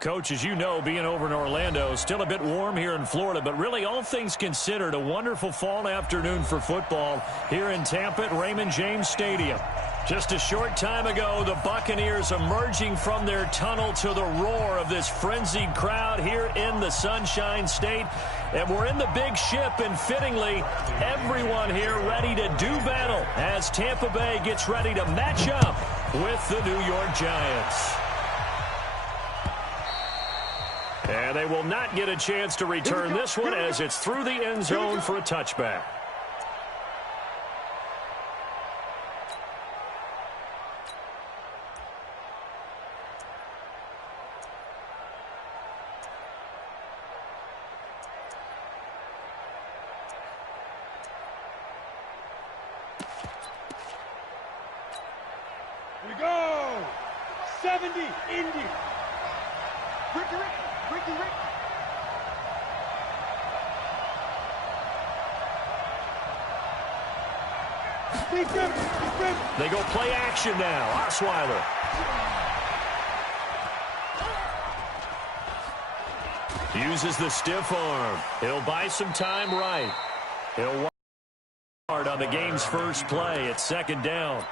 Coach, as you know, being over in Orlando, still a bit warm here in Florida, but really all things considered, a wonderful fall afternoon for football here in Tampa at Raymond James Stadium. Just a short time ago, the Buccaneers emerging from their tunnel to the roar of this frenzied crowd here in the Sunshine State. And we're in the big ship, and fittingly, everyone here ready to do battle as Tampa Bay gets ready to match up with the New York Giants. And they will not get a chance to return this one as it's through the end zone for a touchback. We go! 70, Indy! Ricky. They go play action now. Osweiler. Uses the stiff arm. He'll buy some time right. He'll hard on the game's first play. It's second down.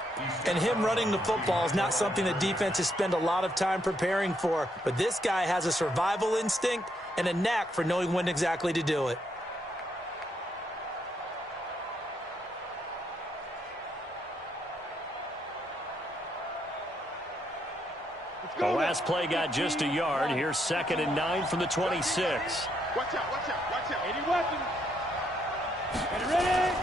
And him running the football is not something the defenses spend a lot of time preparing for. But this guy has a survival instinct and a knack for knowing when exactly to do it. The last play got just a yard. Here's 2nd and 9 from the 26. Watch out. 80 weapons. Get ready.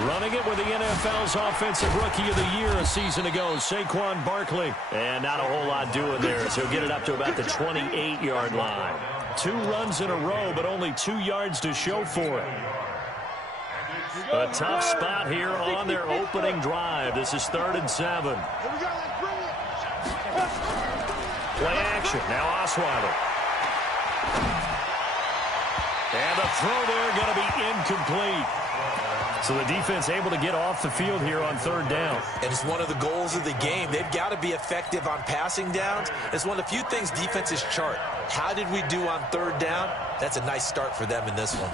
Running it with the NFL's Offensive Rookie of the Year a season ago, Saquon Barkley. And not a whole lot doing there, so he'll get it up to about the 28-yard line. 2 runs in a row, but only 2 yards to show for it. A tough spot here on their opening drive. This is 3rd and 7. Play action. Now Osweiler. And the throw there going to be incomplete. So the defense able to get off the field here on 3rd down. And it's one of the goals of the game. They've got to be effective on passing downs. It's one of the few things defenses chart. How did we do on 3rd down? That's a nice start for them in this one.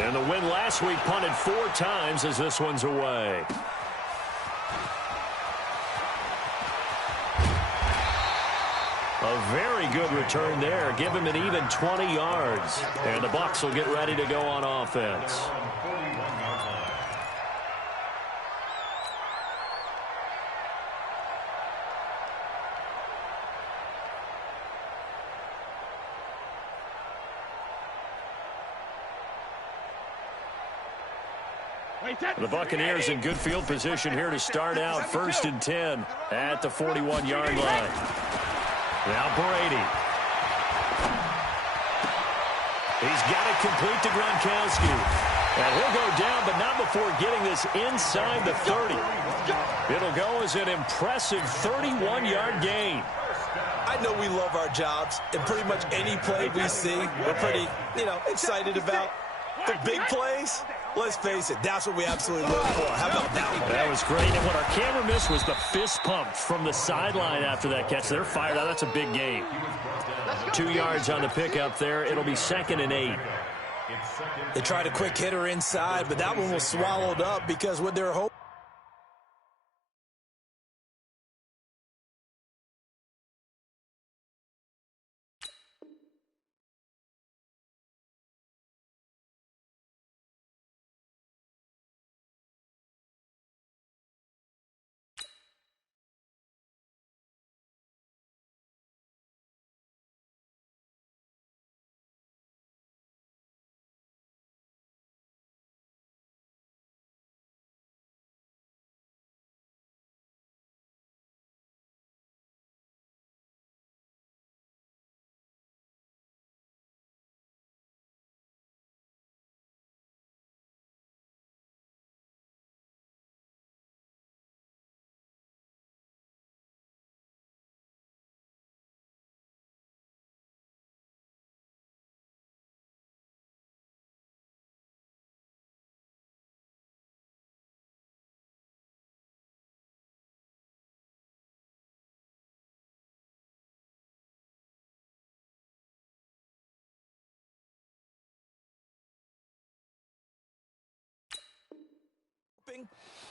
And the win last week punted 4 times as this one's away. A very good return there. Give him an even 20 yards. And the Bucs will get ready to go on offense. The Buccaneers in good field position here to start out 1st and 10 at the 41-yard line. Now Brady. He's got it complete to Gronkowski. And he'll go down, but not before getting this inside the 30. It'll go as an impressive 31-yard gain. I know we love our jobs, and pretty much any play we see, we're pretty, excited about. The big plays, let's face it, that's what we absolutely live for. How about that one? That was great. And what our camera missed was the fist pump from the sideline after that catch. They're fired out. That's a big gain. 2 yards on the pickup there. It'll be 2nd and 8. They tried a quick hitter inside, but that one was swallowed up because what they're hoping.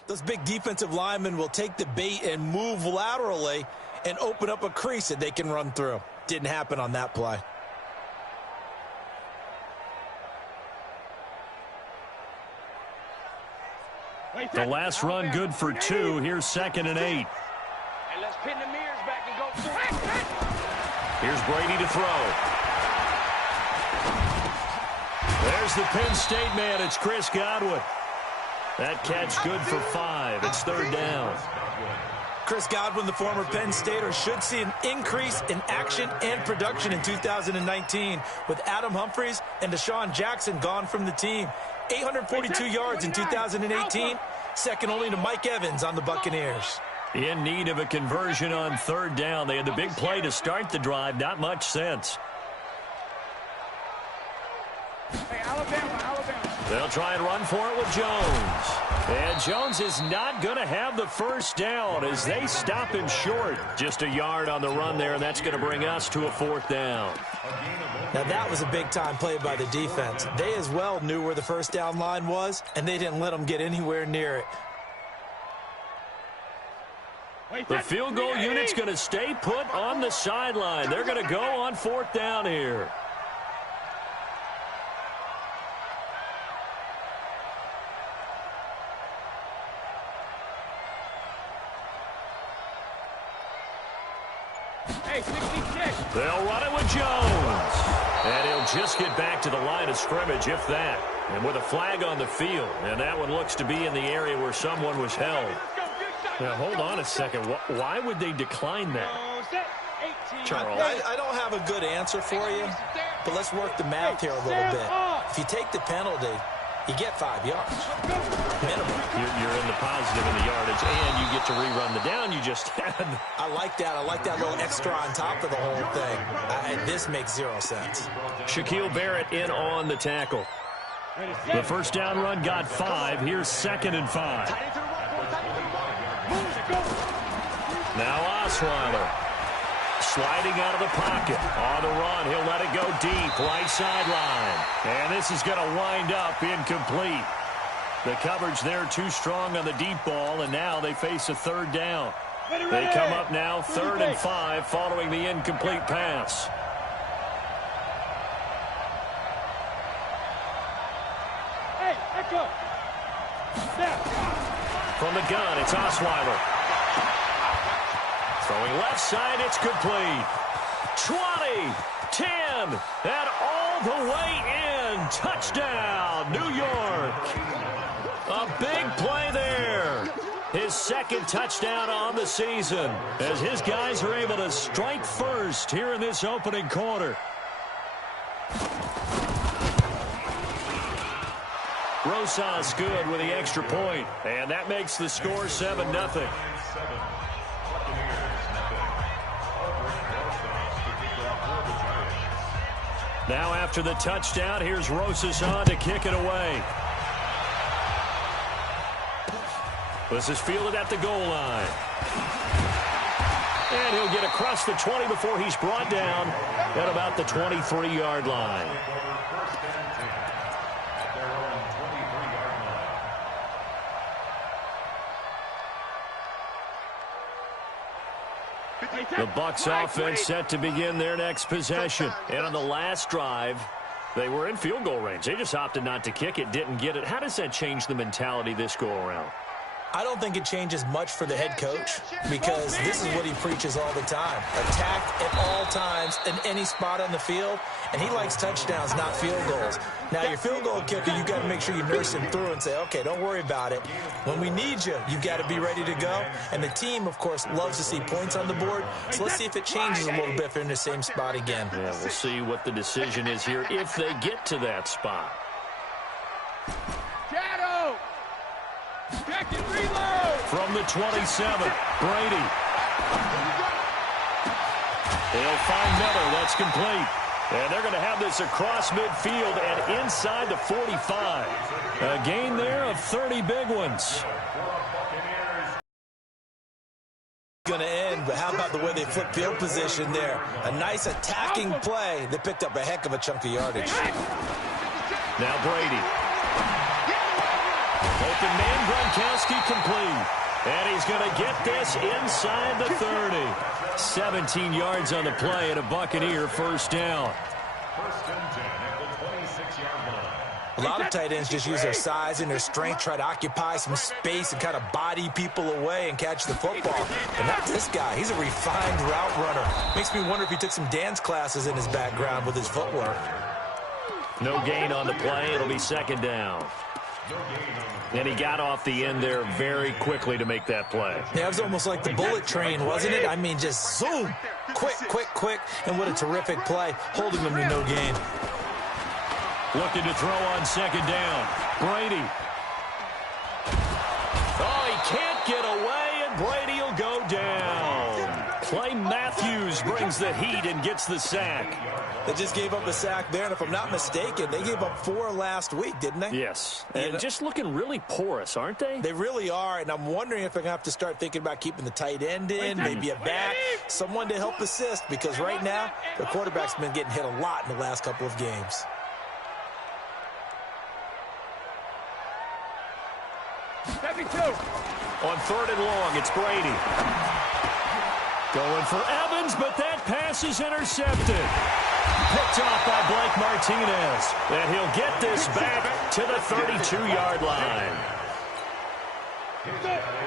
Those big defensive linemen will take the bait and move laterally and open up a crease that they can run through. Didn't happen on that play. The last run good for 2. Here's 2nd and 8. And let's pin the mirrors back and go through. Here's Brady to throw. There's the Penn State man. It's Chris Godwin. That catch good for 5. It's 3rd down. Chris Godwin, the former Penn Stater, should see an increase in action and production in 2019 with Adam Humphries and Deshaun Jackson gone from the team. 842 yards in 2018, second only to Mike Evans on the Buccaneers. In need of a conversion on 3rd down. They had the big play to start the drive. Not much sense. Hey, Alabama. They'll try and run for it with Jones. And Jones is not going to have the 1st down as they stop him short. Just a yard on the run there, and that's going to bring us to a 4th down. Now, that was a big-time play by the defense. They as well knew where the 1st down line was, and they didn't let them get anywhere near it. The field goal unit's going to stay put on the sideline. They're going to go on 4th down here. Hey, 66. They'll run it with Jones. And he'll just get back to the line of scrimmage, if that. And with a flag on the field. And that one looks to be in the area where someone was held. Now, hold on a second. Why would they decline that? Charles? I don't have a good answer for you, but let's work the math here a little bit. If you take the penalty, you get 5 yards. Minimum. You're in the positive in the yardage, and you get to rerun the down you just had. I like that. I like that little extra on top of the whole thing. This makes 0 sense. Shaquille Barrett in on the tackle. The 1st down run got 5. Here's 2nd and 5. Now Osweiler. Sliding out of the pocket. On the run, he'll let it go deep. Right sideline. And this is going to wind up incomplete. The coverage there too strong on the deep ball, and now they face a 3rd down. They come up now 3rd and 5 following the incomplete pass. Hey, echo. From the gun, it's Osweiler. Throwing left side, it's complete. 20, 10, and all the way in. Touchdown, New York. A big play there. His 2nd touchdown on the season as his guys are able to strike first here in this opening quarter. Rosas good with the extra point, and that makes the score 7-0. Now after the touchdown, here's Rosas on to kick it away. This is fielded at the goal line. And he'll get across the 20 before he's brought down at about the 23-yard line. The Bucs offense set to begin their next possession. And on the last drive, they were in field goal range. They just opted not to kick it, didn't get it. How does that change the mentality this go-around? I don't think it changes much for the head coach because this is what he preaches all the time. Attack at all times in any spot on the field, and he likes touchdowns, not field goals. Now, your field goal kicker, you got to make sure you nurse him through and say, okay, don't worry about it. When we need you, you got to be ready to go. And the team, of course, loves to see points on the board. So let's see if it changes a little bit if they're in the same spot again. Yeah, we'll see what the decision is here if they get to that spot. From the 27, Brady. They'll find Miller. That's complete. And they're going to have this across midfield and inside the 45. A gain there of 30 big ones. Going to end, but how about the way they flip field position there? A nice attacking play that picked up a heck of a chunk of yardage. Now Brady. They open man. Gronkowski complete. And he's going to get this inside the 30. 17 yards on the play and a Buccaneer first down. A lot of tight ends just use their size and their strength, try to occupy some space and kind of body people away and catch the football. But not this guy. He's a refined route runner. Makes me wonder if he took some dance classes in his background with his footwork. No gain on the play. It'll be second down. And he got off the end there very quickly to make that play. Yeah, it was almost like the bullet train, wasn't it? I mean, just zoom. Quick, quick, quick. And what a terrific play, holding them to no gain. Looking to throw on second down. Brady. Oh, he can't get away, and Brady will go down. Clay Matthews brings the heat and gets the sack. They just gave up a sack there, and if I'm not mistaken, they gave up 4 last week, didn't they? Yes, and just looking really porous, aren't they? They really are, and I'm wondering if they're going to have to start thinking about keeping the tight end in, maybe a back, someone to help assist, because right now, the quarterback's been getting hit a lot in the last couple of games. On third and long, it's Brady. Going for Evans, but that pass is intercepted. Picked off by Blake Martinez. And he'll get this back to the 32-yard line.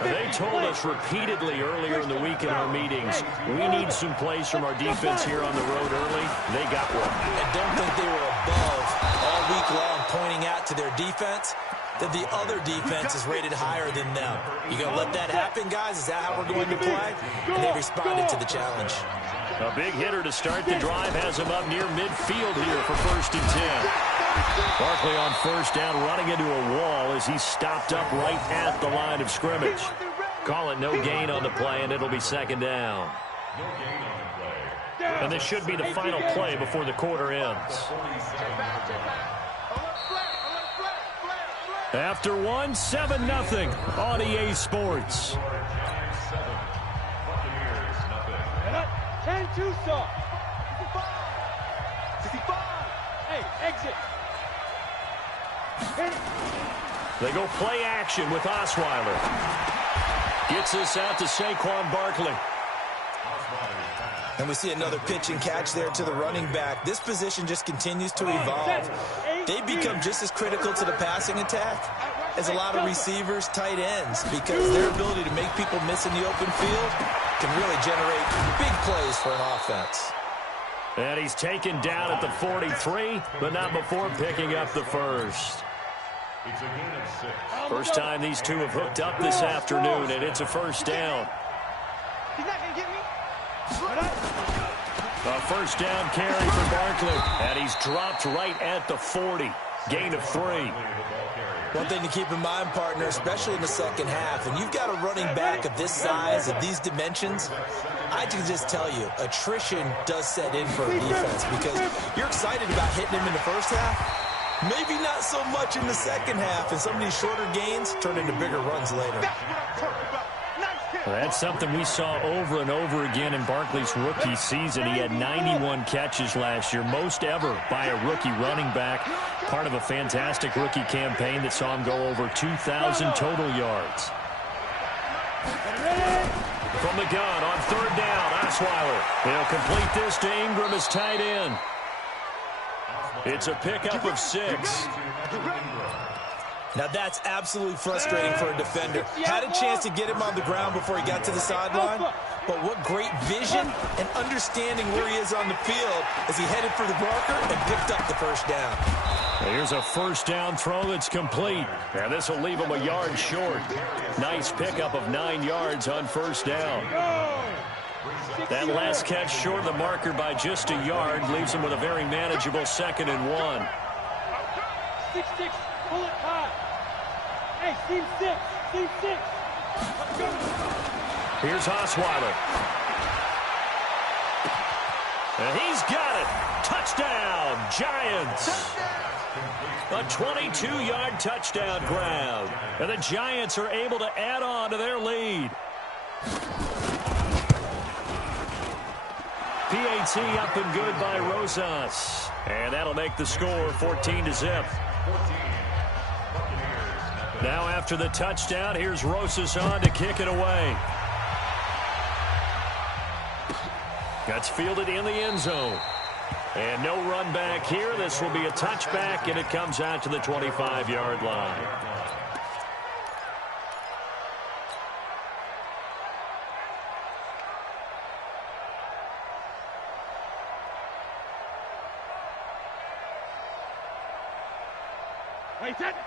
They told us repeatedly earlier in the week in our meetings, we need some plays from our defense here on the road early. They got one. And don't think they were above all week long pointing out to their defense that the other defense is rated higher than them. You going to let that happen, guys? Is that how we're going to play? And they responded to the challenge. A big hitter to start the drive has him up near midfield here for 1st and 10. Barkley on first down running into a wall as he's stopped up right at the line of scrimmage. Call it no gain on the play, and it'll be second down. And this should be the final play before the quarter ends. After one, 7-0 on EA Sports. 10-2 stop. 55. Hey, exit. They go play action with Osweiler. Gets this out to Saquon Barkley. And we see another pitch and catch there to the running back. This position just continues to evolve. They become just as critical to the passing attack as a lot of receivers, tight ends, because their ability to make people miss in the open field can really generate big plays for an offense. And he's taken down at the 43, but not before picking up the first. First time these two have hooked up this afternoon, and it's a first down. He's not going to get me. A first down carry for Barkley, and he's dropped right at the 40. Gain of 3. One thing to keep in mind, partner, especially in the second half, and you've got a running back of this size, of these dimensions, I can just tell you, attrition does set in for a defense because you're excited about hitting him in the first half, maybe not so much in the second half, and some of these shorter gains turn into bigger runs later. Well, that's something we saw over and over again in Barkley's rookie season. He had 91 catches last year, most ever by a rookie running back. Part of a fantastic rookie campaign that saw him go over 2,000 total yards. From the gun on third down, Osweiler. He'll complete this to Ingram as tight end. It's a pickup of 6. Now, that's absolutely frustrating for a defender. Had a chance to get him on the ground before he got to the sideline, but what great vision and understanding where he is on the field as he headed for the marker and picked up the first down. Here's a first down throw that's complete. And this will leave him a yard short. Nice pickup of 9 yards on first down. That last catch short of the marker by just a yard leaves him with a very manageable 2nd and 1. 6-6. Pull it high. Hey, team 6. Team 6. Here's Osweiler. And he's got it. Touchdown, Giants. A 22-yard touchdown grab. And the Giants are able to add on to their lead. PAT up and good by Rosas. And that'll make the score 14-0. Now after the touchdown, here's Rosas on to kick it away. That's fielded in the end zone. And no run back here. This will be a touchback, and it comes out to the 25-yard line.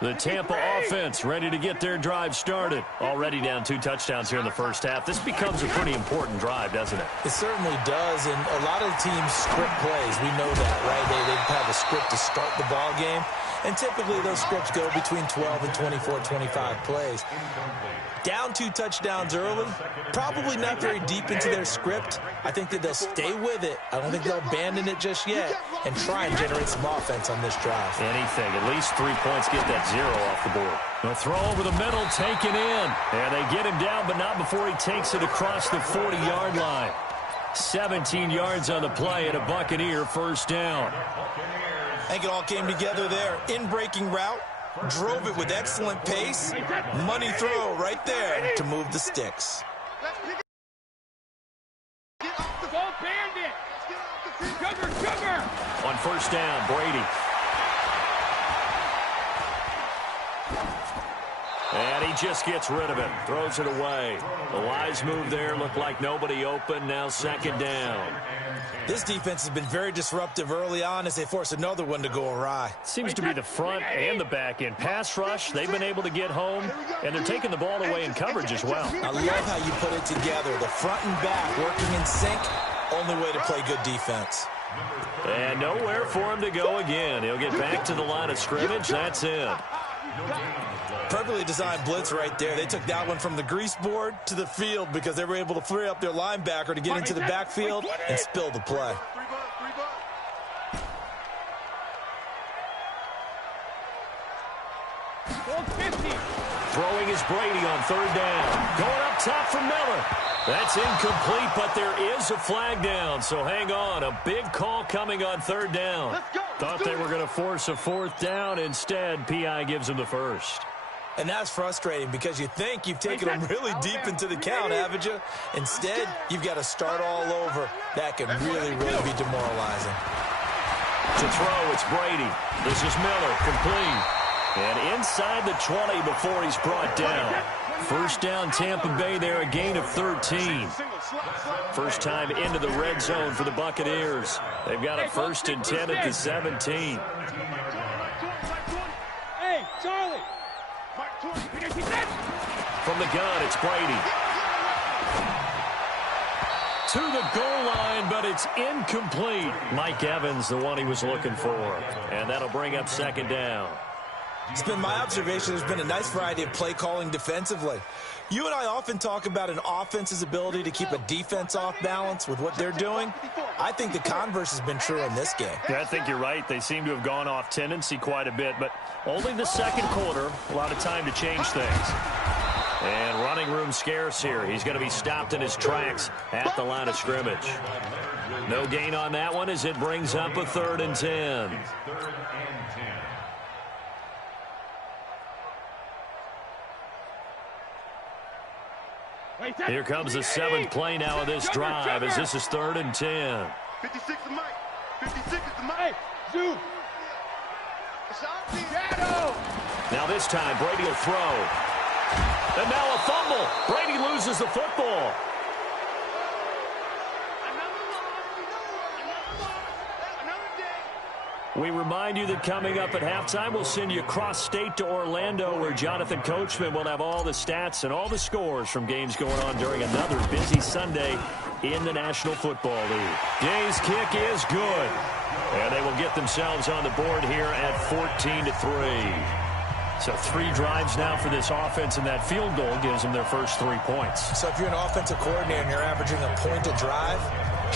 The Tampa offense ready to get their drive started. Already down 2 touchdowns here in the first half. This becomes a pretty important drive, doesn't it? It certainly does, and a lot of teams script plays. We know that, right? They have a script to start the ball game, and typically those scripts go between 12 and 24, 25 plays. Down 2 touchdowns early, probably not very deep into their script. I think that they'll stay with it. I don't think they'll abandon it just yet and try and generate some offense on this drive. Anything. At least 3 points, get that 0 off the board. A throw over the middle, taken in. And they get him down, but not before he takes it across the 40-yard line. 17 yards on the play and a Buccaneer first down. I think it all came together there. In-breaking route. Drove it with excellent pace. Money throw right there to move the sticks. On first down, Brady. And he just gets rid of it. Throws it away. The wise move there. Looked like nobody open. Now second down. This defense has been very disruptive early on as they force another one to go awry. Seems to be the front and the back end. Pass rush, they've been able to get home, and they're taking the ball away in coverage as well. I love how you put it together. The front and back working in sync. Only way to play good defense. And nowhere for him to go again. He'll get back to the line of scrimmage. That's it. Perfectly designed blitz right there. They took that one from the grease board to the field because they were able to free up their linebacker to get into the backfield and spill the play. Throwing is Brady on third down. Going up top for Miller. That's incomplete, but there is a flag down, so hang on. A big call coming on third down. Thought they were going to force a fourth down. Instead, P.I. gives them the first. And that's frustrating because you think you've taken them really deep into the count, haven't you? Instead, you've got to start all over. That can really be demoralizing. To throw, it's Brady. This is Miller, complete. And inside the 20 before he's brought down. First down, Tampa Bay there, a gain of 13. First time into the red zone for the Buccaneers. They've got a 1st and 10 at the 17. Hey, Charlie. From the gun, it's Brady. To the goal line, but it's incomplete. Mike Evans, the one he was looking for. And that'll bring up second down. It's been my observation there's been a nice variety of play calling defensively. You and I often talk about an offense's ability to keep a defense off balance with what they're doing. I think the converse has been true in this game. Yeah, I think you're right. They seem to have gone off tendency quite a bit, but only the second quarter, a lot of time to change things. And running room scarce here. He's going to be stopped in his tracks at the line of scrimmage. No gain on that one as it brings up a 3rd and 10. Here comes the 7th play now of this drive as this is 3rd and 10. 56 is Mike. 56 is the Mike. Shoot. Shadow. Now this time Brady will throw. And now a fumble. Brady loses the football. We remind you that coming up at halftime, we'll send you across state to Orlando, where Jonathan Coachman will have all the stats and all the scores from games going on during another busy Sunday in the National Football League. Day's kick is good. And they will get themselves on the board here at 14-3. So 3 drives now for this offense, and that field goal gives them their first 3 points. So if you're an offensive coordinator and you're averaging a point a drive,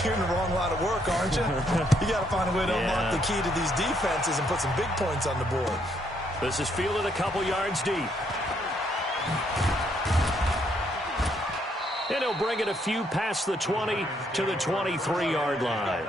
you're in the wrong line of work, aren't you? You got to find a way to unlock the key to these defenses and put some big points on the board. This is fielded a couple yards deep. And he'll bring it a few past the 20 to the 23-yard line.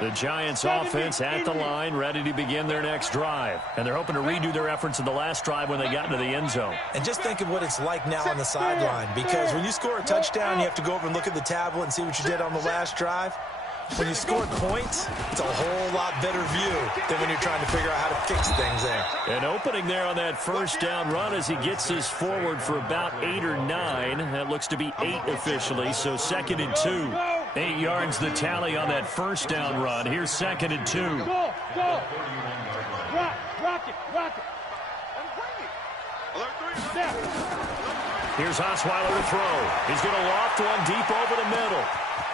The Giants offense at the line, ready to begin their next drive. And they're hoping to redo their efforts in the last drive when they got into the end zone. And just think of what it's like now on the sideline, because when you score a touchdown, you have to go over and look at the tablet and see what you did on the last drive. When you score points, it's a whole lot better view than when you're trying to figure out how to fix things there. An opening there on that first down run as he gets this forward for about 8 or 9. That looks to be 8 officially, so 2nd and 2. 8 yards the tally on that first down run. Here's 2nd and 2. Go. Rock it. Here's Osweiler to throw. He's going to loft one deep over the middle.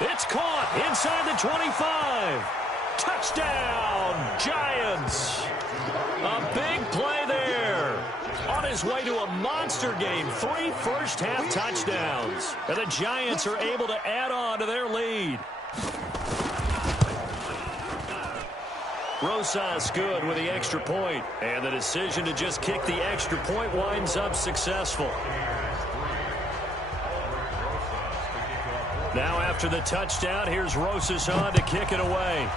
It's caught inside the 25. Touchdown, Giants. A big play there. On his way to a monster game. 3 first-half touchdowns. And the Giants are able to add on to their lead. Rosas good with the extra point. And the decision to just kick the extra point winds up successful. Now after the touchdown, here's Rosas on to kick it away.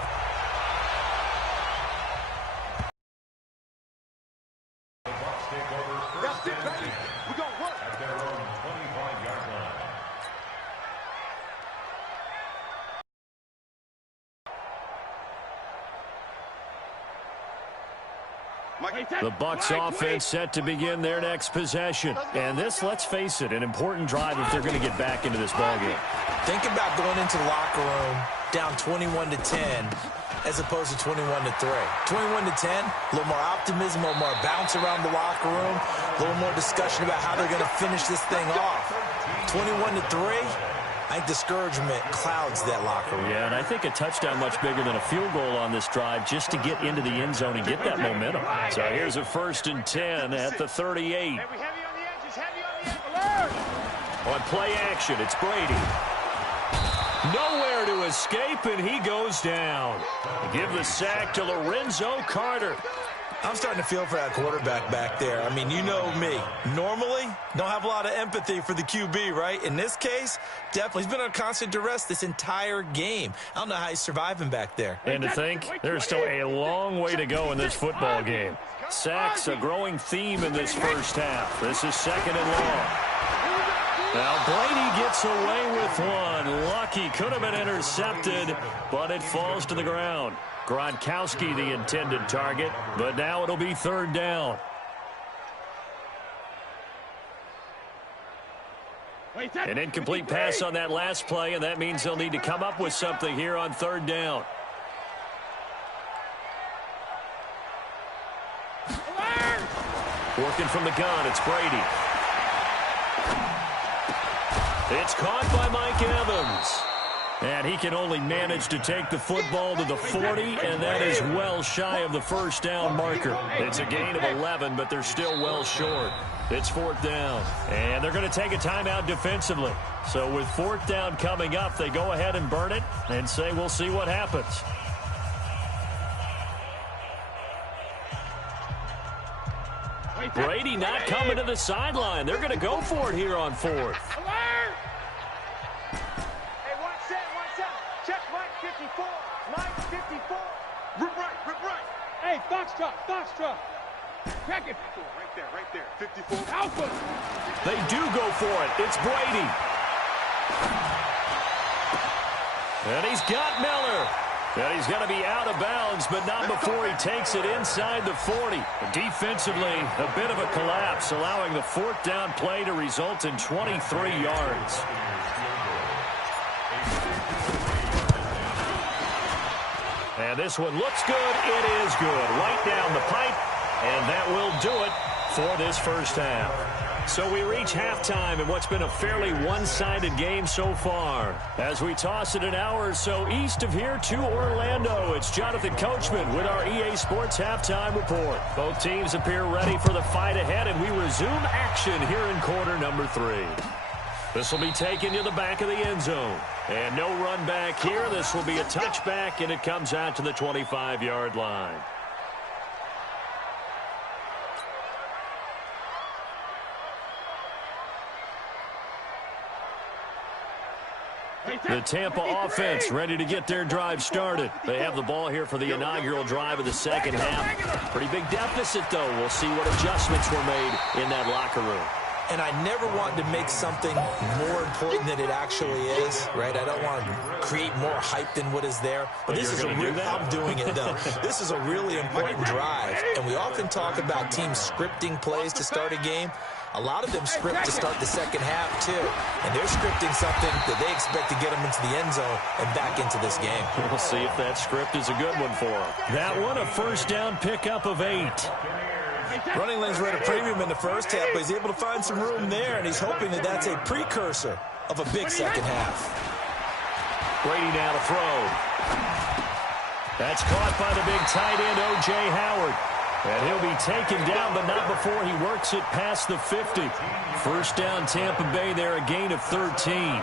The Bucs offense set to begin their next possession. And this, let's face it, an important drive if they're going to get back into this ballgame. Think about going into the locker room down 21-10 as opposed to 21-3. 21-10, a little more optimism, a little more bounce around the locker room, a little more discussion about how they're going to finish this thing off. 21-3, I think discouragement clouds that locker room. Yeah, and I think a touchdown much bigger than a field goal on this drive just to get into the end zone and get that momentum. So here's a 1st and 10 at the 38. On play action, it's Brady. Nowhere to escape, and he goes down. Give the sack to Lorenzo Carter. I'm starting to feel for that quarterback back there. I mean, you know me. Normally, don't have a lot of empathy for the QB, right? In this case, definitely. He's been under constant duress this entire game. I don't know how he's surviving back there. And to think, there's still a long way to go in this football game. Sacks, a growing theme in this first half. This is 2nd and long. Now, Brady gets away with one. Lucky, could have been intercepted, but it falls to the ground. Gronkowski the intended target, but now it'll be 3rd down. An incomplete pass on that last play, and that means they'll need to come up with something here on 3rd down. Working from the gun, it's Brady. It's caught by Mike Evans. And he can only manage to take the football to the 40, and that is well shy of the first down marker. It's a gain of 11, but they're still well short. It's 4th down, and they're going to take a timeout defensively. So with 4th down coming up, they go ahead and burn it and say we'll see what happens. Brady not coming to the sideline. They're going to go for it here on 4th. Hey, Foxtrot. Crack it. Right there. 54. Alpha. They do go for it. It's Brady. And he's got Miller. And he's going to be out of bounds, but not before he takes it inside the 40. Defensively, a bit of a collapse, allowing the 4th down play to result in 23 yards. And this one looks good. It is good. Right down the pipe. And that will do it for this first half. So we reach halftime in what's been a fairly one-sided game so far. As we toss it an hour or so east of here to Orlando, it's Jonathan Coachman with our EA Sports Halftime Report. Both teams appear ready for the fight ahead, and we resume action here in quarter number 3. This will be taken to the back of the end zone. And no run back here. This will be a touchback, and it comes out to the 25-yard line. The Tampa offense ready to get their drive started. They have the ball here for the inaugural drive of the second half. Pretty big deficit, though. We'll see what adjustments were made in that locker room. And I never want to make something more important than it actually is, right? I don't want to create more hype than what is there. But this is I'm doing it, though. This is a really important drive. And we often talk about teams scripting plays to start a game. A lot of them script to start the second half, too. And they're scripting something that they expect to get them into the end zone and back into this game. We'll see if that script is a good one for them. That one, a first down pickup of 8. Running lanes were at a premium in the first half, but he's able to find some room there, and he's hoping that that's a precursor of a big second half. Brady now to throw. That's caught by the big tight end, O.J. Howard. And he'll be taken down, but not before he works it past the 50. First down, Tampa Bay there, a gain of 13.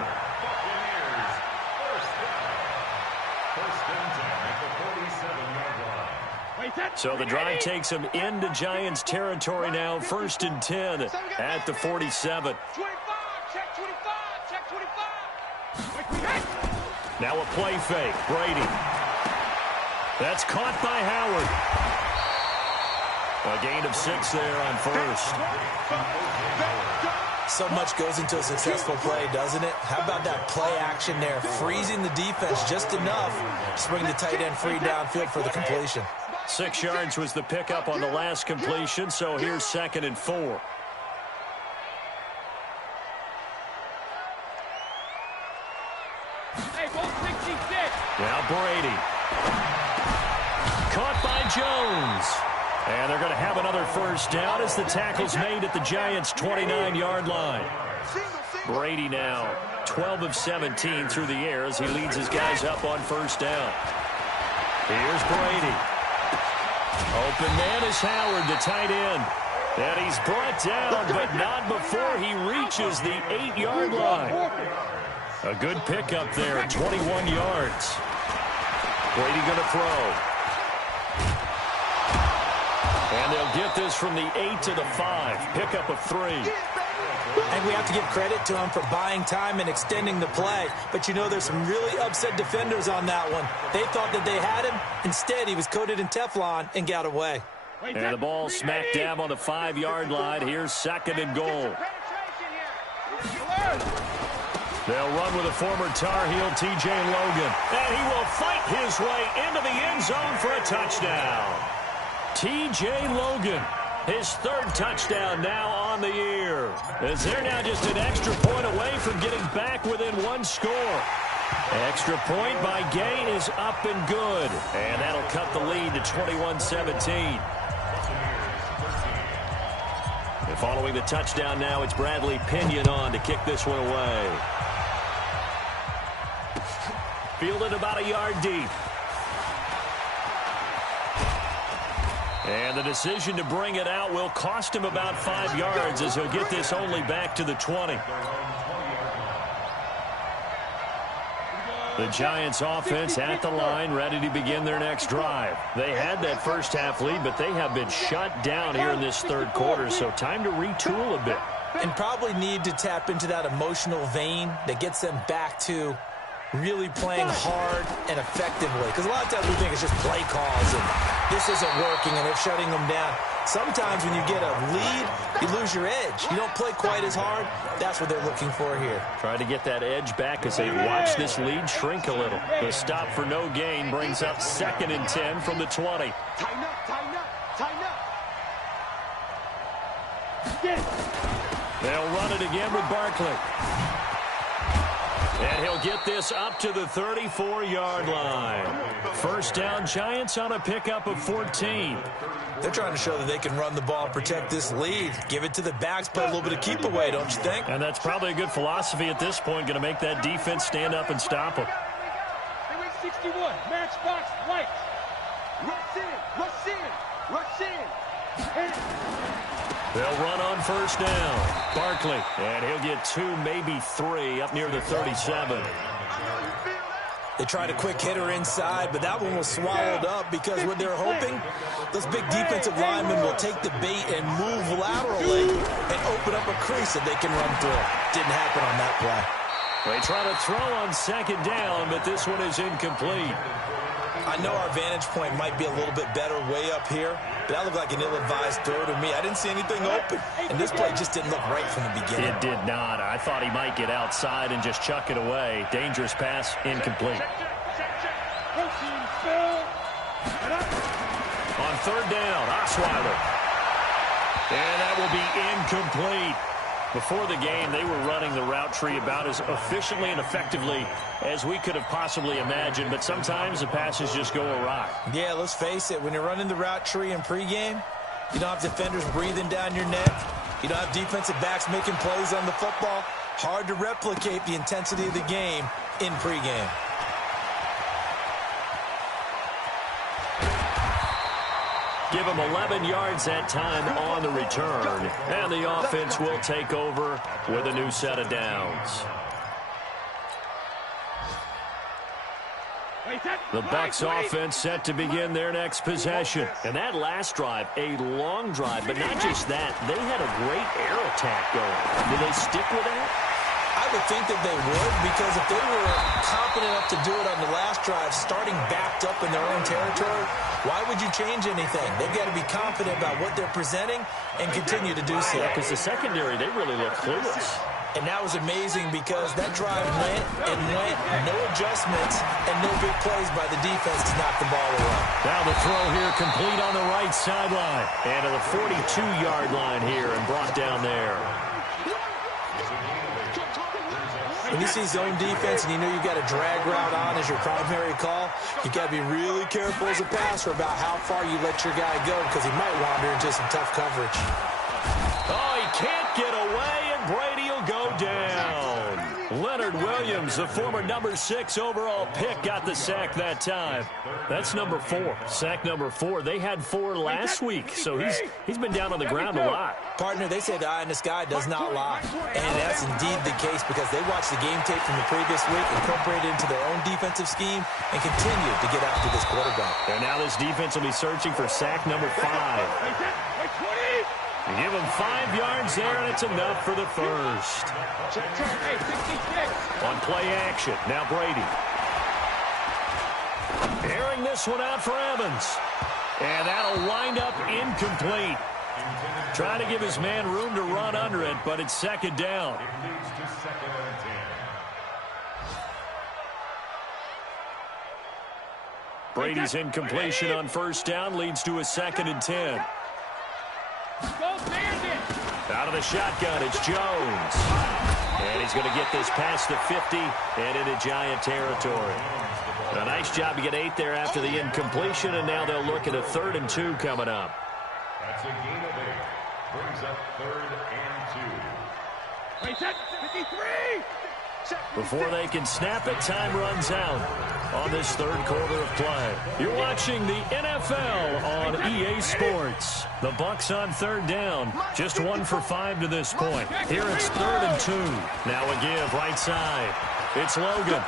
So the drive takes him into Giants territory now, first and 10 at the 47. 25, check 25, check 25. Now a play fake, Brady. That's caught by Howard. A gain of 6 there on first. So much goes into a successful play, doesn't it? How about that play action there, freezing the defense just enough to bring the tight end free downfield for the completion. 6 yards was the pickup on the last completion, so here's 2nd and 4. Hey, ball 66. Now Brady. Caught by Jones. And they're going to have another first down as the tackle's made at the Giants' 29-yard line. Brady now 12 of 17 through the air as he leads his guys up on first down. Here's Brady. Open man is Howard, the tight end. And he's brought down, but not before he reaches the 8-yard line. A good pickup there at 21 yards. Brady going to throw. And they'll get this from the 8 to the 5. Pickup of 3. And we have to give credit to him for buying time and extending the play. But, you know, there's some really upset defenders on that one. They thought that they had him. Instead, he was coated in Teflon and got away. And the ball smack dab on the 5-yard line. Here's 2nd and goal. They'll run with a former Tar Heel, T.J. Logan. And he will fight his way into the end zone for a touchdown. T.J. Logan, his 3rd touchdown now on the year. As they're now just an extra point away from getting back within 1 score. Extra point by Gay is up and good. And that'll cut the lead to 21-17. And following the touchdown now, it's Bradley Pinion on to kick this one away. Fielded about a yard deep. And the decision to bring it out will cost him about 5 yards as he'll get this only back to the 20. The Giants offense at the line, ready to begin their next drive. They had that first half lead, but they have been shut down here in this 3rd quarter, so time to retool a bit. And probably need to tap into that emotional vein that gets them back to really playing hard and effectively. Because a lot of times we think it's just play calls and this isn't working and they're shutting them down. Sometimes when you get a lead, you lose your edge. You don't play quite as hard. That's what they're looking for here. Trying to get that edge back as they watch this lead shrink a little. The stop for no gain brings up 2nd and 10 from the 20. Tighten up, tighten up, tighten up. They'll run it again with Barkley. And he'll get this up to the 34-yard line. First down, Giants on a pickup of 14. They're trying to show that they can run the ball and protect this lead. Give it to the backs, play a little bit of keep away, don't you think? And that's probably a good philosophy at this point, going to make that defense stand up and stop them. 61, matchbox, right. Rush in, rush in, rush in. They'll run on first down. Barkley, and he'll get 2, maybe 3 up near the 37. They tried a quick hitter inside, but that one was swallowed up because what they're hoping, those big defensive linemen will take the bait and move laterally and open up a crease that they can run through. Didn't happen on that play. They try to throw on second down, but this one is incomplete. I know our vantage point might be a little bit better way up here, but that looked like an ill-advised throw to me. I didn't see anything open, and this play just didn't look right from the beginning. It did not. I thought he might get outside and just chuck it away. Dangerous pass, incomplete. On third down, Osweiler. And that will be incomplete. Before the game, they were running the route tree about as efficiently and effectively as we could have possibly imagined, but sometimes the passes just go awry. Yeah, let's face it, when you're running the route tree in pregame, you don't have defenders breathing down your neck. You don't have defensive backs making plays on the football. Hard to replicate the intensity of the game in pregame. Give him 11 yards that time on the return. And the offense will take over with a new set of downs. The Bucs offense set to begin their next possession. And that last drive, a long drive, but not just that. They had a great air attack going. Do they stick with that? I would think that they would, because if they were confident enough to do it on the last drive, starting backed up in their own territory, why would you change anything? They've got to be confident about what they're presenting and continue to do so. Because the secondary, they really look clueless. And that was amazing because that drive went and went, no adjustments and no big plays by the defense to knock the ball away. Now the throw here complete on the right sideline. And to the 42-yard line here and brought down there. When you see zone defense and you know you've got a drag route on as your primary call, you've got to be really careful as a passer about how far you let your guy go because he might wander into some tough coverage. Oh, he can't get away, and Brady will go down. Leonard Williams, the former number 6 overall pick, got the sack that time. That's number 4. Sack number 4. They had 4 last week, so he's been down on the ground a lot. Partner, they say the eye in the sky does not lie. And that's indeed the case because they watched the game tape from the previous week, incorporated it into their own defensive scheme, and continued to get after this quarterback. And now this defense will be searching for sack number 5. Give him 5 yards there, and it's enough for the first. On play action, now Brady. Airing this one out for Evans. And that'll wind up incomplete. Trying to give his man room to run under it, but it's second down. Brady's incompletion on first down leads to a 2nd and 10. Out of the shotgun, it's Jones. And he's going to get this past the 50 and into Giant territory. A nice job to get 8 there after the incompletion, and now they'll look at a 3rd and 2 coming up. That's a gain of 8. Brings up 3rd and 2. 53! Before they can snap it, time runs out on this 3rd quarter of play. You're watching the NFL on EA Sports. The Bucs on 3rd down. Just 1 for 5 to this point. Here it's 3rd and 2. Now a give right side. It's Logan.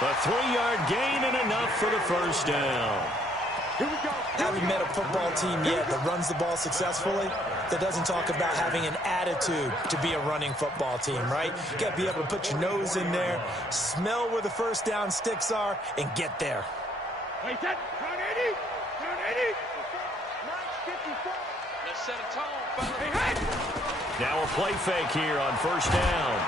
A 3-yard gain and enough for the first down. Haven't met a football team yet that runs the ball successfully, that doesn't talk about having an attitude to be a running football team, right? You got to be able to put your nose in there, smell where the first down sticks are, and get there. Wait, that, turn 80, turn 80. Let's set a tone, fellas. Now a play fake here on first down.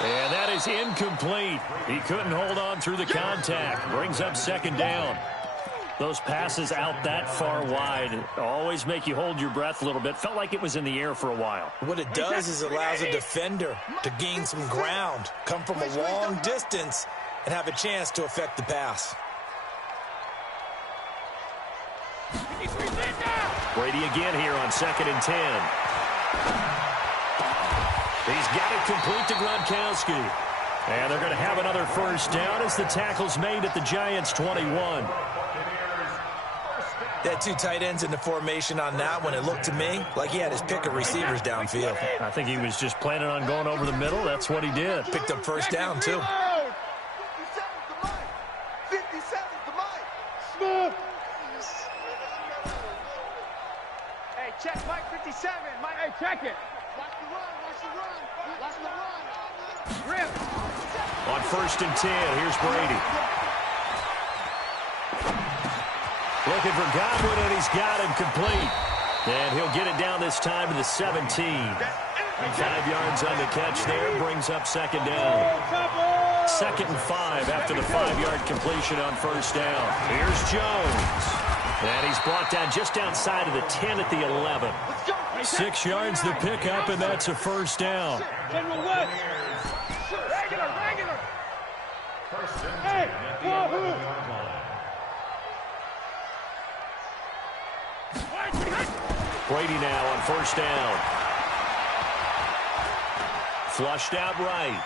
And that is incomplete. He couldn't hold on through the contact. Brings up 2nd down. Those passes out that far wide always make you hold your breath a little bit. Felt like it was in the air for a while. What it does is it allows a defender to gain some ground, come from a long distance, and have a chance to affect the pass. Brady again here on 2nd and 10. He's got it complete to Gronkowski. And they're going to have another first down as the tackle's made at the Giants' 21. They had 2 tight ends in the formation on that one. It looked to me like he had his pick of receivers downfield. I think he was just planning on going over the middle. That's what he did. Picked up first down, too. 57's the mic. Smooth. Hey, check Mike 57. Mike, hey, check it. On 1st and 10, here's Brady. Looking for Godwin, and he's got him complete. And he'll get it down this time to the 17. 5 yards on the catch there, brings up 2nd down. 2nd and 5 after the 5-yard completion on 1st down. Here's Jones. And he's brought down just outside of the 10 at the 11. 6 yards to pick up, and that's a 1st down. Hey, Brady now on 1st down. Flushed out right.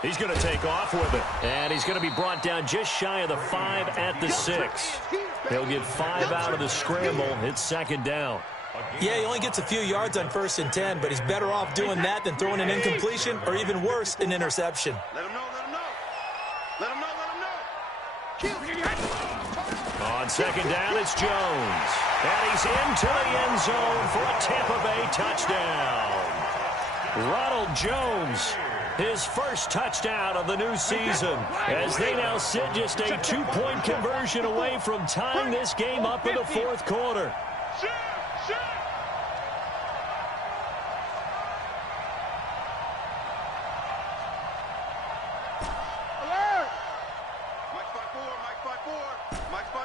He's going to take off with it. And he's going to be brought down just shy of the 5 at the 6. He'll get 5 out of the scramble. It's 2nd down. Yeah, he only gets a few yards on 1st and 10, but he's better off doing that than throwing an incompletion or even worse, an interception. Let him know, let him know. Let him know, let him know. On 2nd down, it's Jones. And he's into the end zone for a Tampa Bay touchdown. Ronald Jones, his first touchdown of the new season, as they now sit just a 2-point conversion away from tying this game up in the 4th quarter.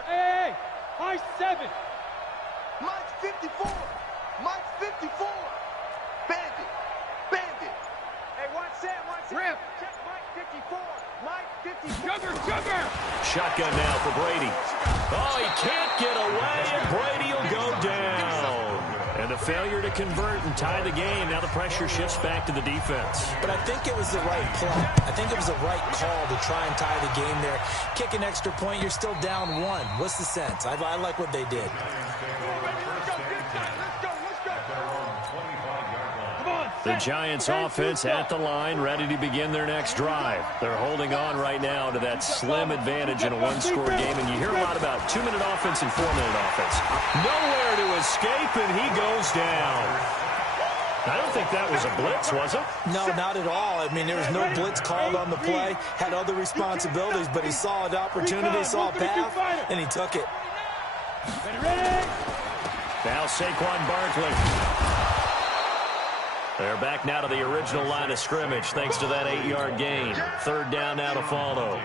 Hey, Mike 7. Mike's 54. Mike's 54. Bandit. Bandit. Hey, watch Sam, watch Sam. Check Mike 54. Mike 54. Sugar. Shotgun now for Brady. Oh, he can't get away, and Brady will go down. And the failure to convert and tie the game. Now the pressure shifts back to the defense. But I think it was the right play. I think it was the right call to try and tie the game there. Kick an extra point, you're still down 1. What's the sense? I like what they did. The Giants offense at the line, ready to begin their next drive. They're holding on right now to that slim advantage in a 1-score game, and you hear a lot about 2-minute offense and 4-minute offense. Nowhere to escape, and he goes down. I don't think that was a blitz, was it? No, not at all. I mean, there was no blitz called on the play, had other responsibilities, but he saw an opportunity, saw a path, and he took it. Now Saquon Barkley. They're back now to the original line of scrimmage thanks to that 8-yard gain. 3rd down now to follow.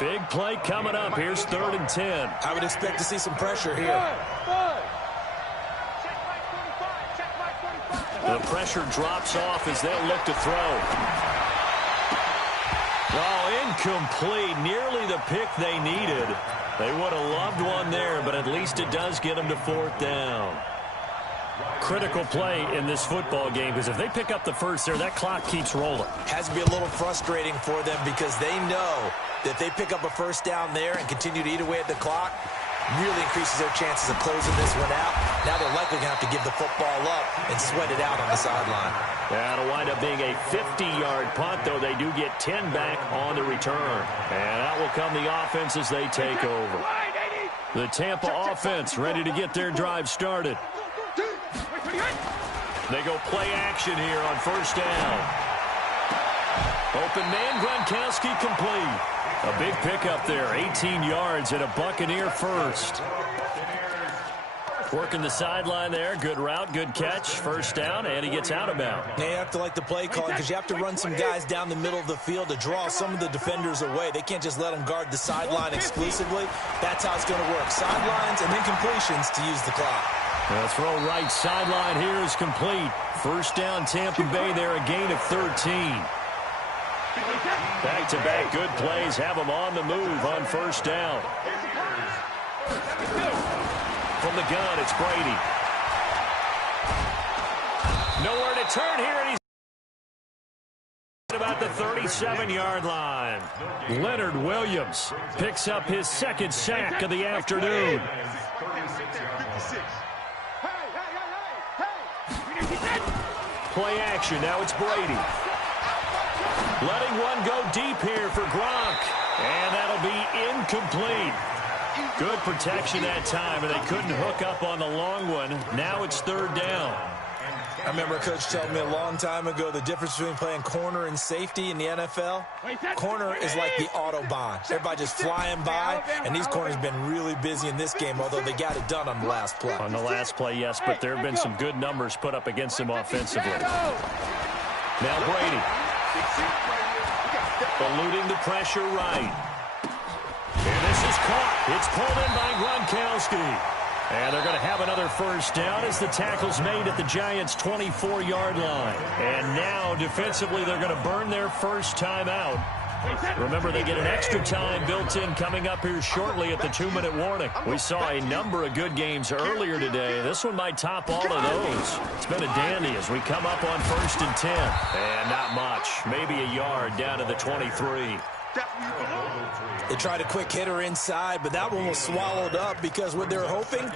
Big play coming up. Here's 3rd and 10. I would expect to see some pressure here. The pressure drops off as they'll look to throw. Oh, incomplete. Nearly the pick they needed. They would have loved one there, but at least it does get them to 4th down. Critical play in this football game, because if they pick up the first there, that clock keeps rolling. Has to be a little frustrating for them because they know that they pick up a 1st down there and continue to eat away at the clock, really increases their chances of closing this one out. Now they're likely going to have to give the football up and sweat it out on the sideline. That'll wind up being a 50-yard punt, though they do get 10 back on the return. And out will come the offense as they take over. The Tampa offense ready to get their drive started. They go play action here on 1st down. Open man, Gronkowski complete. A big pickup there, 18 yards and a Buccaneer first. Working the sideline there. Good route, good catch. 1st down, and he gets out of bounds. Now you have to like the play call because you have to run some guys down the middle of the field to draw some of the defenders away. They can't just let them guard the sideline exclusively. That's how it's going to work. Sidelines and then completions to use the clock. The throw right sideline here is complete. 1st down, Tampa Bay there, a gain of 13. Back-to-back good plays have them on the move on 1st down. From the gun, it's Brady. Nowhere to turn here, and he's about the 37-yard line. Leonard Williams picks up his 2nd sack of the afternoon. Play action, now it's Brady. Letting one go deep here for Gronk. And that'll be incomplete. Good protection that time, and they couldn't hook up on the long one. Now it's 3rd down. I remember a coach telling me a long time ago the difference between playing corner and safety in the NFL. Corner is like the Autobahn. Everybody just flying by, and these corners have been really busy in this game, although they got it done on the last play. On the last play, yes, but there have been some good numbers put up against him offensively. Now Brady. Eluding the pressure right. And this is caught. It's pulled in by Gronkowski. And they're going to have another first down as the tackle's made at the Giants' 24-yard line. And now, defensively, they're going to burn their first time out. Remember, they get an extra time built in coming up here shortly at the 2-minute warning. We saw a number of good games earlier today. This one might top all of those. It's been a dandy as we come up on 1st and 10. And not much. Maybe a yard down to the 23. They tried a quick hitter inside, but that one was swallowed up because what they're hoping,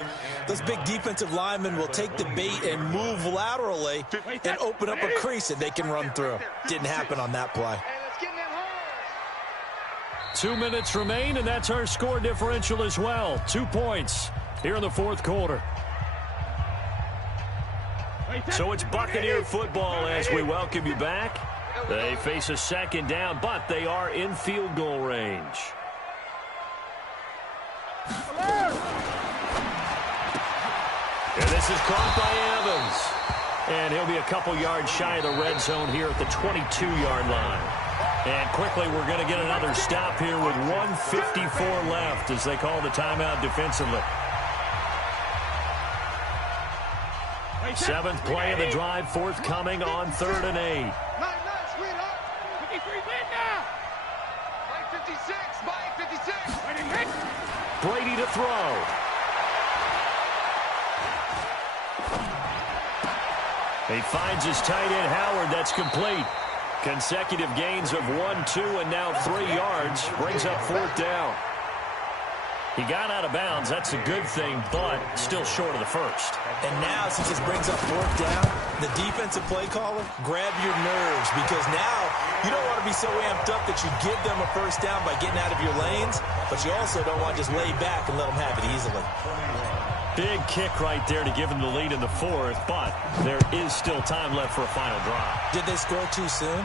those big defensive linemen will take the bait and move laterally and open up a crease that they can run through. Didn't happen on that play. 2 minutes remain, and that's our score differential as well. 2 points here in the fourth quarter. So it's Buccaneer football as we welcome you back. They face a second down, but they are in field goal range. And this is caught by Evans. And he'll be a couple yards shy of the red zone here at the 22-yard line. And quickly, we're going to get another stop here with 1:54 left as they call the timeout defensively. 7th play of the drive, forthcoming on 3rd and 8. Brady to throw. He finds his tight end, Howard. That's complete. Consecutive gains of 1, 2, and now 3 yards. Brings up 4th down. He got out of bounds. That's a good thing, but still short of the first. And now, since this brings up 4th down, the defensive play caller, grab your nerves, because now you don't want to be so amped up that you give them a first down by getting out of your lanes, but you also don't want to just lay back and let them have it easily. Big kick right there to give them the lead in the 4th, but there is still time left for a final drive. Did they score too soon?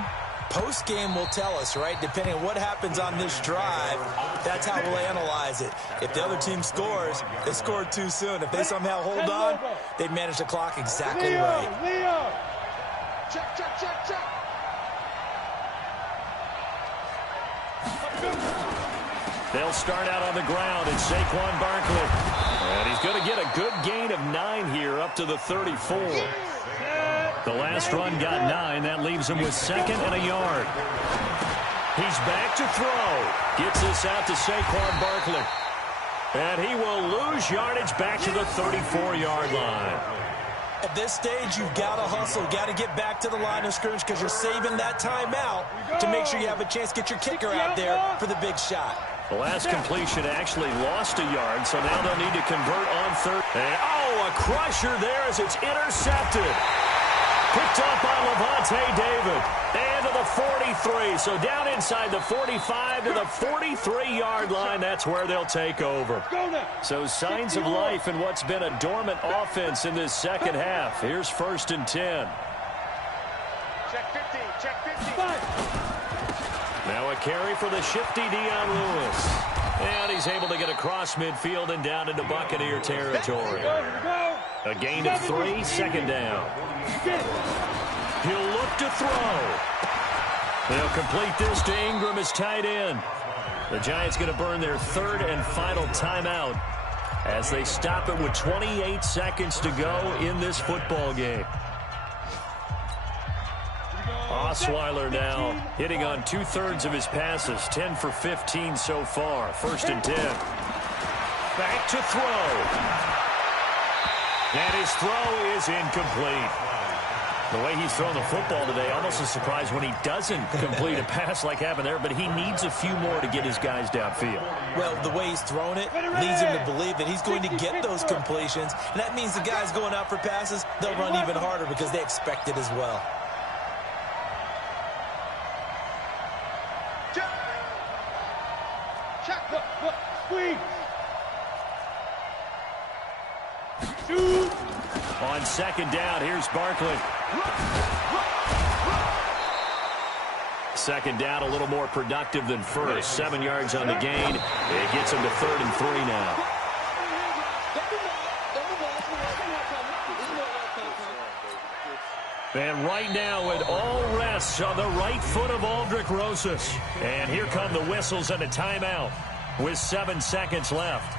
Post-game will tell us, right? Depending on what happens on this drive, that's how we'll analyze it. If the other team scores, they scored too soon. If they somehow hold on, they've managed the clock exactly right. Leo. Check, check, check, check. They'll start out on the ground. It's Saquon Barkley. And he's going to get a good gain of 9 here up to the 34. The last run got 9. That leaves him with 2nd and a yard. He's back to throw. Gets this out to Saquon Barkley. And he will lose yardage back to the 34-yard line. At this stage, you've got to hustle. Got to get back to the line of scrimmage because you're saving that timeout to make sure you have a chance to get your kicker out there for the big shot. The last completion actually lost a yard, so now they'll need to convert on 3rd. And, a crusher there as it's intercepted. Picked up by Levante David. And to the 43. So down inside the 45 to the 43-yard line. That's where they'll take over. So signs of life in what's been a dormant offense in this second half. Here's 1st and 10. Check 50, check 50. Now a carry for the shifty Dion Lewis. And he's able to get across midfield and down into Buccaneer territory. A gain of 3, 2nd down. He'll look to throw. They'll complete this to Ingram as tight end. The Giants going to burn their 3rd and final timeout as they stop it with 28 seconds to go in this football game. Osweiler now hitting on 2/3 of his passes, 10 for 15 so far. 1st and 10. Back to throw. And his throw is incomplete. The way he's thrown the football today, almost a surprise when he doesn't complete a pass like happened there, but he needs a few more to get his guys downfield. Well, the way he's thrown it leads him to believe that he's going to get those completions, and that means the guys going out for passes, they'll run even harder because they expect it as well. Squeeze. Shoot. On second down, here's Barkley. Second down, a little more productive than first. 7 yards on the gain. It gets him to 3rd and 3 now. And right now it all rests on the right foot of Aldrick Rosas. And here come the whistles and a timeout with 7 seconds left.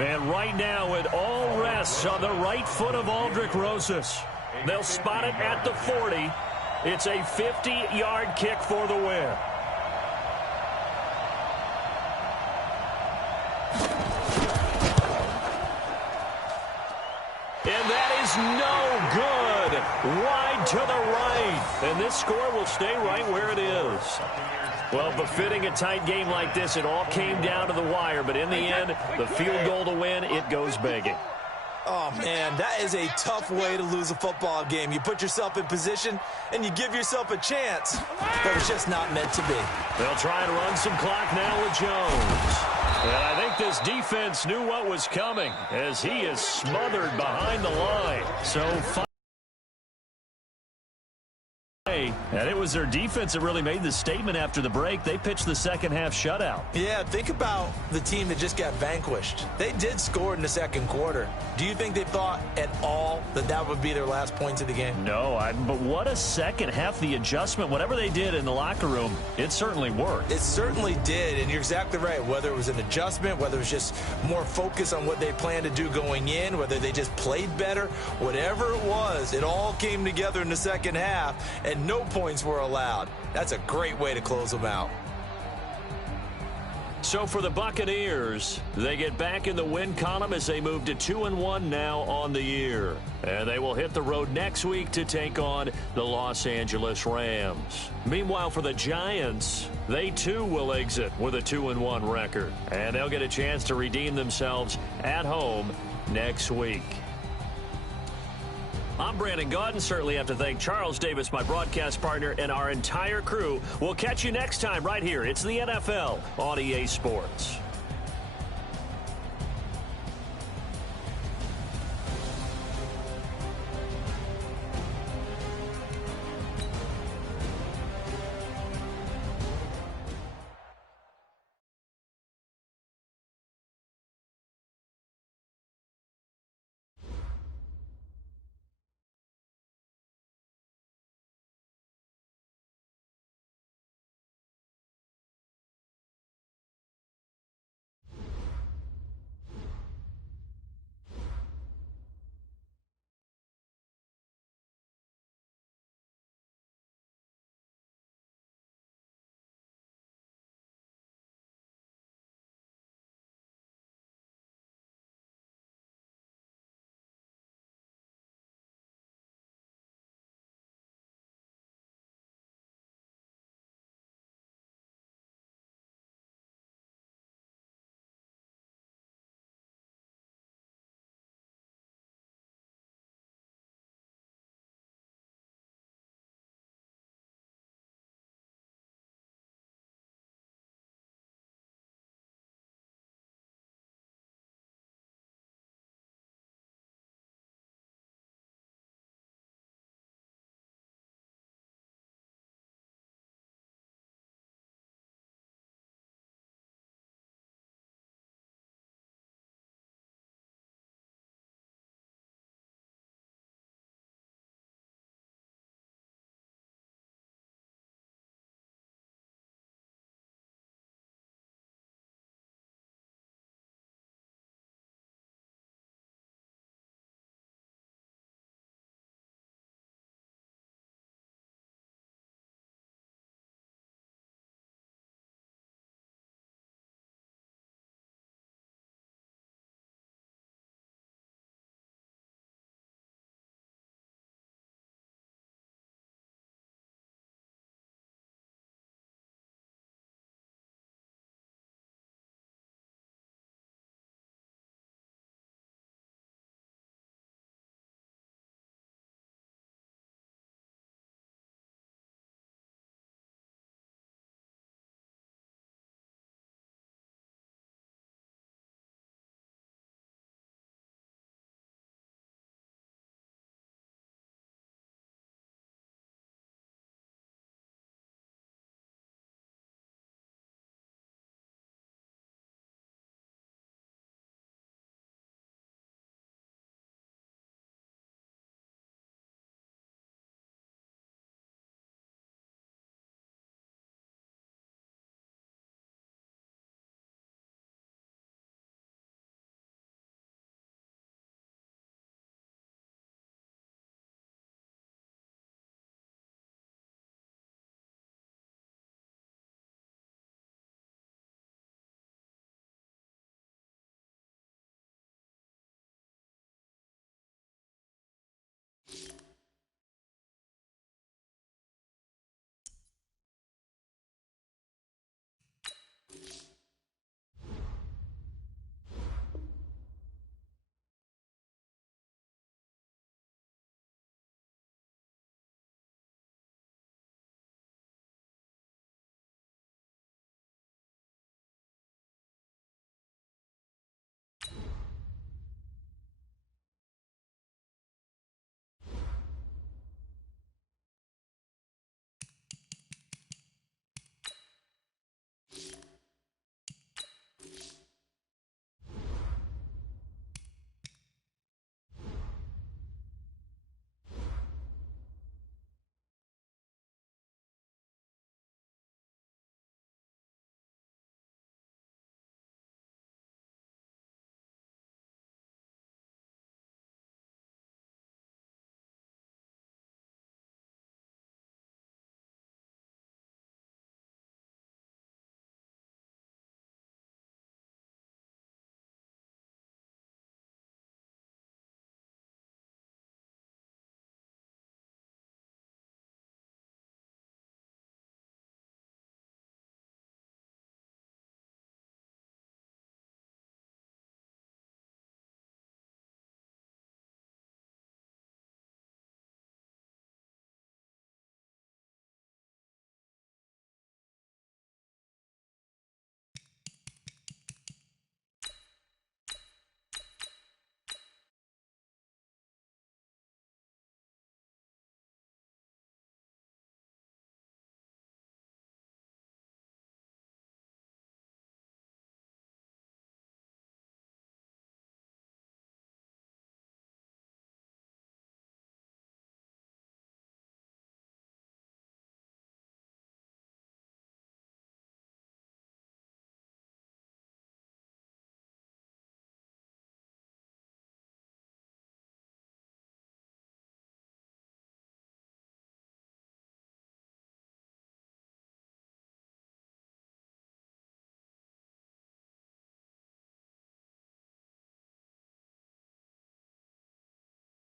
And right now it all rests on the right foot of Aldrick Rosas. They'll spot it at the 40. It's a 50-yard kick for the win. And that is no good. Wide to the right. And this score will stay right where it is. Well, befitting a tight game like this, it all came down to the wire. But in the end, the field goal to win, it goes begging. Oh, man, that is a tough way to lose a football game. You put yourself in position, and you give yourself a chance, but it's just not meant to be. They'll try and run some clock now with Jones. And I think this defense knew what was coming as he is smothered behind the line. And it was their defense that really made the statement after the break. They pitched the second half shutout. Yeah, think about the team that just got vanquished. They did score in the second quarter. Do you think they thought at all that that would be their last points of the game? No, but what a second half. The adjustment, whatever they did in the locker room, it certainly worked. It certainly did, and you're exactly right. Whether it was an adjustment, whether it was just more focus on what they planned to do going in, whether they just played better, whatever it was, it all came together in the second half, and no points were allowed. That's a great way to close them out. So for the Buccaneers, they get back in the win column as they move to 2-1 now on the year. And they will hit the road next week to take on the Los Angeles Rams. Meanwhile, for the Giants, they too will exit with a 2-1 record. And they'll get a chance to redeem themselves at home next week. I'm Brandon Gaudin. Certainly have to thank Charles Davis, my broadcast partner, and our entire crew. We'll catch you next time right here. It's the NFL on EA Sports.